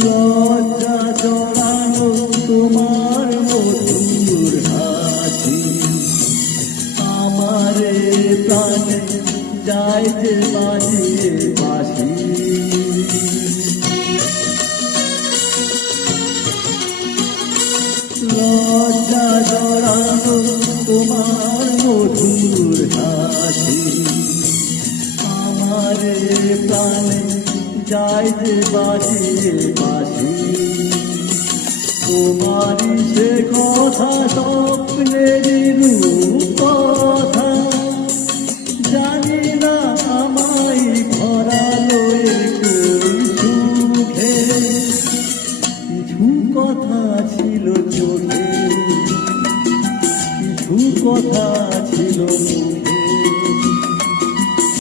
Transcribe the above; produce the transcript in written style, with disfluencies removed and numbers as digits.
লজ্জা জড়ানো তোমার মধুর হাসি আমারে প্রাণে যায় যে বাজিয়ে বাসি লজ্জা জড়ানো তোমার মধুর হাসি আমারে প্রাণে যায় যে বাজিয়ে বাসি তোমারই সে কথা স্বপ্নের রূপ কথা